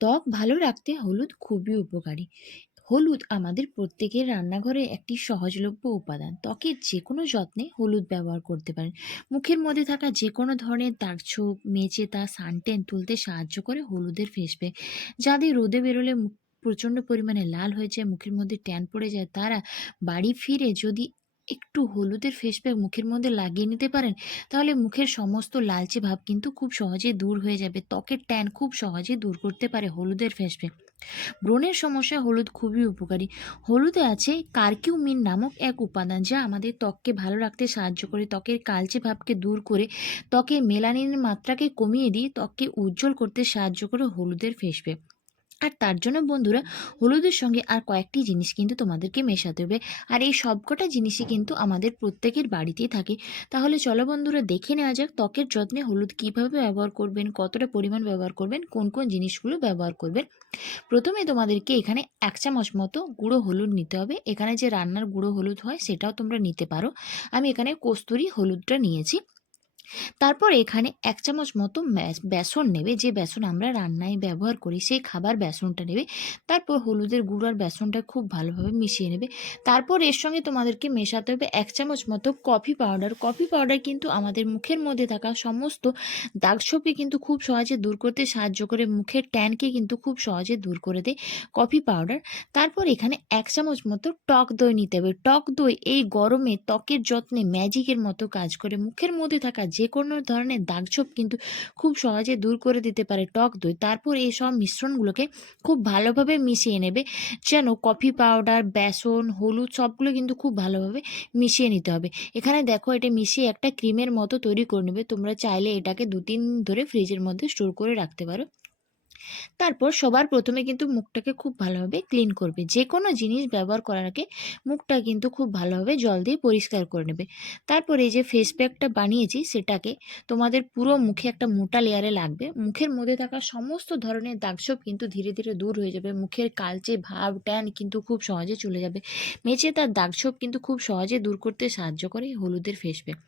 ত্বক ভালো রাখতে হলুদ খুবই উপকারী। হলুদ আমাদের প্রত্যেকের রান্নাঘরে একটি সহজলভ্য উপাদান। ত্বকের যে কোনো যত্নে হলুদ ব্যবহার করতে পারেন। মুখের মধ্যে থাকা যে কোনো ধরনের দাগছোপ, মেচেতা, সানট্যান তুলতে সাহায্য করে হলুদের ফেস প্যাক। যাদের রোদে বেরোলে প্রচণ্ড পরিমাণে লাল হয়ে যায়, মুখের মধ্যে ট্যান পড়ে যায়, তারা বাড়ি ফিরে যদি একটু হলুদের ফেস প্যাক মুখের মধ্যে লাগিয়ে নিতে পারেন, তাহলে মুখের সমস্ত লালচে ভাব কিন্তু খুব সহজেই দূর হয়ে যাবে। ত্বকের ট্যান খুব সহজেই দূর করতে পারে হলুদের ফেস প্যাক। ব্রণের সমস্যা হলুদ খুবই উপকারী হলুদে আছে কার্কিউমিন নামক এক উপাদান যা আমাদের ত্বককে ভালো রাখতে সাহায্য করে ত্বকের কালচে ভাবকে দূর করে ত্বকে মেলানিনের মাত্রাকে কমিয়ে দিয়ে ত্বককে উজ্জ্বল করতে সাহায্য করে হলুদের ফেস প্যাক আর তার জন্য বন্ধুরা হলুদের সঙ্গে আর কয়েকটি জিনিস কিন্তু তোমাদেরকে মেশাতে হবে। আর এই সবকটা জিনিসই কিন্তু আমাদের প্রত্যেকের বাড়িতেই থাকে। তাহলে চলো বন্ধুরা দেখে নেওয়া যাক ত্বকের যত্নে হলুদ কীভাবে ব্যবহার করবেন, কতটা পরিমাণ ব্যবহার করবেন, কোন কোন জিনিসগুলো ব্যবহার করবেন। প্রথমে তোমাদেরকে এখানে এক চামচ মতো গুঁড়ো হলুদ নিতে হবে। এখানে যে রান্নার গুঁড়ো হলুদ হয় সেটাও তোমরা নিতে পারো। আমি এখানে কস্তুরি হলুদটা নিয়েছি। তারপর এখানে এক চামচ মতো বেসন নেবে। যে বেসন আমরা রান্নায় ব্যবহার করি, সেই খাবার বেসনটা নেবে। তারপর হলুদের গুঁড়ো আর বেসনটা খুব ভালোভাবে মিশিয়ে নেবে। তারপর এর সঙ্গে তোমাদেরকে মেশাতে হবে এক চামচ মতো কফি পাউডার। কফি পাউডার কিন্তু আমাদের মুখের মধ্যে থাকা সমস্ত দাগছোপকে কিন্তু খুব সহজে দূর করতে সাহায্য করে। মুখের ট্যানকে কিন্তু খুব সহজে দূর করে দেয় কফি পাউডার। তারপর এখানে এক চামচ মতো টক দই নিতে হবে। টক দই এই গরমে ত্বকের যত্নে ম্যাজিকের মতো কাজ করে। মুখের মধ্যে থাকা যে কোনো ধরনের দাগছোপ কিন্তু খুব সহজে দূর করে দিতে পারে টক দই। তারপর এই সব মিশ্রণগুলোকে খুব ভালোভাবে মিশিয়ে নেবে। যেন কফি পাউডার, বেসন, হলুদ সবগুলো কিন্তু খুব ভালোভাবে মিশিয়ে নিতে হবে। এখানে দেখো এটা মিশিয়ে একটা ক্রিমের মতো তৈরি করে নেবে। তোমরা চাইলে এটাকে দু তিন ধরে ফ্রিজের মধ্যে স্টোর করে রাখতে পারো। তারপর সবার প্রথমে কিন্তু মুখটাকে খুব ভালোভাবে ক্লিন করবে। যে কোনো জিনিস ব্যবহার করার আগে মুখটা কিন্তু খুব ভালোভাবে জল দিয়ে পরিষ্কার করে নেবে। তারপর এই যে ফেস প্যাকটা বানিয়েছি সেটাকে তোমাদের পুরো মুখে একটা মোটা লেয়ারে লাগবে। মুখের মধ্যে থাকা সমস্ত ধরনের দাগছোপ কিন্তু ধীরে ধীরে দূর হয়ে যাবে। মুখের কালচে ভাব ট্যান কিন্তু খুব সহজে চলে যাবে। মেচে তার দাগছোপ কিন্তু খুব সহজে দূর করতে সাহায্য করে হলুদের ফেস প্যাক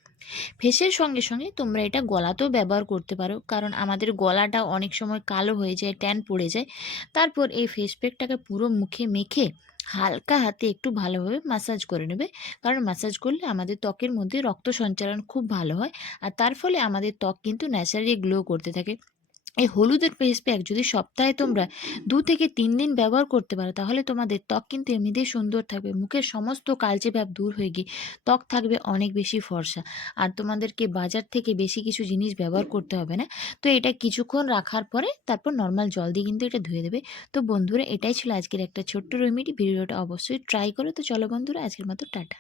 ফেসের সঙ্গে সঙ্গে তোমরা এটা গলাতেও ব্যবহার করতে পারো। কারণ আমাদের গলাটা অনেক সময় কালো হয়ে যায় ট্যান পড়ে যায়। তারপর এই ফেস প্যাকটাকে পুরো মুখে মেখে হালকা হাতে একটু ভালোভাবে মাসাজ করে নেবে। কারণ মাসাজ করলে আমাদের ত্বকের মধ্যে রক্ত সঞ্চালন খুব ভালো হয়। আর তার ফলে আমাদের ত্বক কিন্তু ন্যাচারালি গ্লো করতে থাকে। এই হলুদের প্যাক যদি সপ্তাহে তোমরা দু থেকে তিন দিন ব্যবহার করতে পারো, তাহলে তোমাদের ত্বক কিন্তু এমনিতেই সুন্দর থাকবে। মুখের সমস্ত কালচে ভাব দূর হয়ে গিয়ে ত্বক থাকবে অনেক বেশি ফর্সা। আর তোমাদেরকে বাজার থেকে বেশি কিছু জিনিস ব্যবহার করতে হবে না? তো এটা কিছুক্ষণ রাখার পরে তারপর নর্মাল জল দিয়ে কিন্তু এটা ধুয়ে দেবে। তো বন্ধুরা, এটাই ছিল আজকের একটা ছোট্ট রেমিডি ভিডিওটা অবশ্যই ট্রাই করো। তো চলো বন্ধুরা, আজকের মতো টাটা।